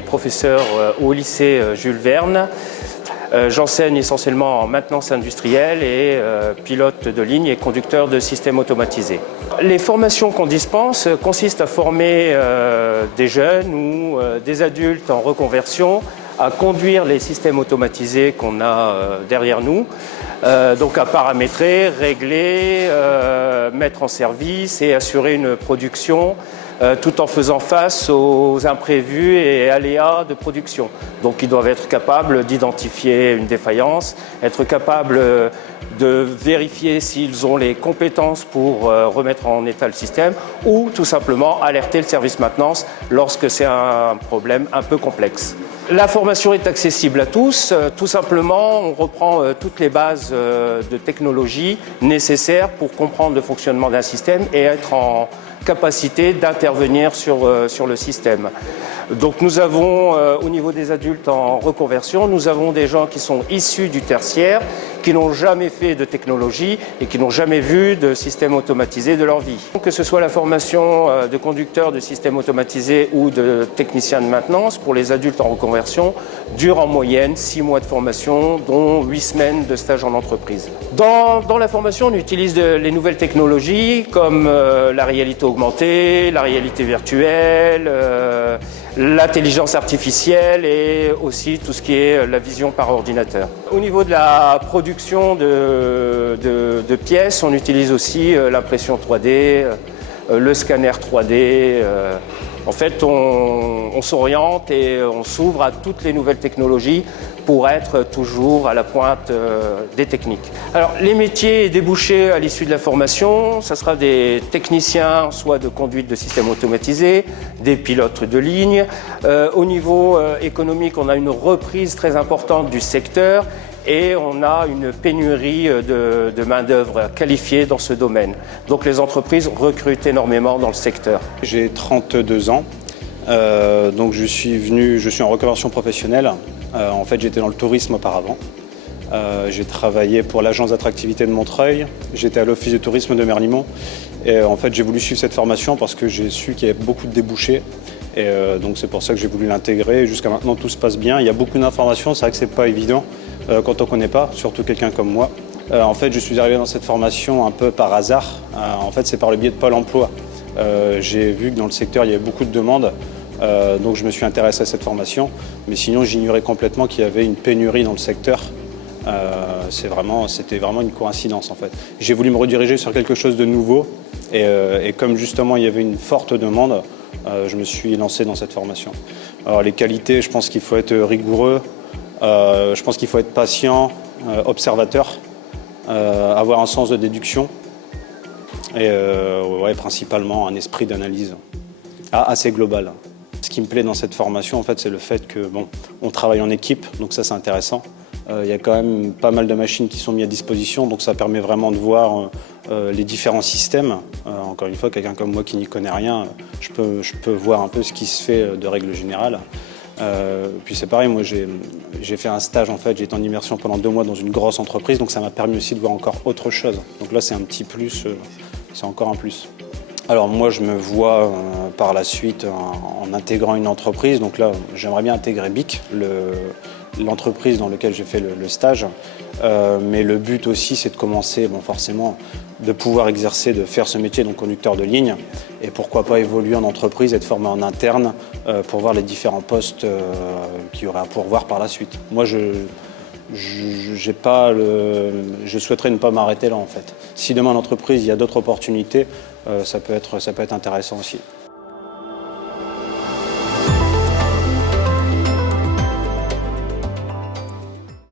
suis professeur au lycée Jules Verne. J'enseigne essentiellement en maintenance industrielle et pilote de ligne et conducteur de systèmes automatisés. Les formations qu'on dispense consistent à former des jeunes ou des adultes en reconversion à conduire les systèmes automatisés qu'on a derrière nous, donc à paramétrer, régler, mettre en service et assurer une production tout en faisant face aux imprévus et aléas de production. Donc ils doivent être capables d'identifier une défaillance, être capables de vérifier s'ils ont les compétences pour remettre en état le système ou tout simplement alerter le service maintenance lorsque c'est un problème un peu complexe. La formation est accessible à tous. Tout simplement, on reprend toutes les bases de technologie nécessaires pour comprendre le fonctionnement d'un système et être en capacité d'intervenir sur le système. Donc nous avons, au niveau des adultes en reconversion, nous avons des gens qui sont issus du tertiaire, qui n'ont jamais fait de technologie et qui n'ont jamais vu de système automatisé de leur vie. Que ce soit la formation de conducteur de système automatisé ou de technicien de maintenance, pour les adultes en reconversion, dure en moyenne 6 mois de formation, dont 8 semaines de stage en entreprise. Dans la formation, on utilise les nouvelles technologies comme la réalité augmentée, la réalité virtuelle, l'intelligence artificielle et aussi tout ce qui est la vision par ordinateur. Au niveau de la production de pièces, on utilise aussi l'impression 3D, le scanner 3D. En fait, on s'oriente et on s'ouvre à toutes les nouvelles technologies pour être toujours à la pointe des techniques. Alors, les métiers et débouchés à l'issue de la formation, ça sera des techniciens, soit de conduite de système automatisé, des pilotes de ligne. Au niveau économique, on a une reprise très importante du secteur et on a une pénurie de main-d'œuvre qualifiée dans ce domaine. Donc les entreprises recrutent énormément dans le secteur. J'ai 32 ans, donc je suis en reconversion professionnelle. En fait, j'étais dans le tourisme auparavant. J'ai travaillé pour l'agence d'attractivité de Montreuil, j'étais à l'office de tourisme de Merlimont. Et en fait, j'ai voulu suivre cette formation parce que j'ai su qu'il y avait beaucoup de débouchés. Et donc c'est pour ça que j'ai voulu l'intégrer. Jusqu'à maintenant, tout se passe bien. Il y a beaucoup d'informations, c'est vrai que c'est pas évident quand on ne connaît pas, surtout quelqu'un comme moi. En fait, je suis arrivé dans cette formation un peu par hasard. En fait, c'est par le biais de Pôle emploi. J'ai vu que dans le secteur, il y avait beaucoup de demandes. Donc je me suis intéressé à cette formation. Mais sinon, j'ignorais complètement qu'il y avait une pénurie dans le secteur. C'était vraiment une coïncidence en fait. J'ai voulu me rediriger sur quelque chose de nouveau. Et comme justement, il y avait une forte demande, je me suis lancé dans cette formation. Alors les qualités, je pense qu'il faut être rigoureux. Je pense qu'il faut être patient, observateur, avoir un sens de déduction et principalement un esprit d'analyse assez global. Ce qui me plaît dans cette formation, en fait, c'est le fait que on travaille en équipe, donc ça c'est intéressant. Il y a quand même pas mal de machines qui sont mises à disposition, donc ça permet vraiment de voir les différents systèmes. Encore une fois, quelqu'un comme moi qui n'y connaît rien, je peux voir un peu ce qui se fait de règle générale. Puis c'est pareil, moi j'ai fait un stage en fait, j'ai été en immersion pendant 2 mois dans une grosse entreprise, donc ça m'a permis aussi de voir encore autre chose. Donc là c'est un petit plus, c'est encore un plus. Alors moi je me vois par la suite en intégrant une entreprise, donc là j'aimerais bien intégrer BIC, l'entreprise dans laquelle j'ai fait le stage. Mais le but aussi c'est de commencer, forcément, de pouvoir exercer, de faire ce métier, donc conducteur de ligne, et pourquoi pas évoluer en entreprise, être formé en interne pour voir les différents postes qu'il y aurait à pourvoir par la suite. Moi je souhaiterais ne pas m'arrêter là en fait. Si demain l'entreprise, il y a d'autres opportunités, ça peut être intéressant aussi.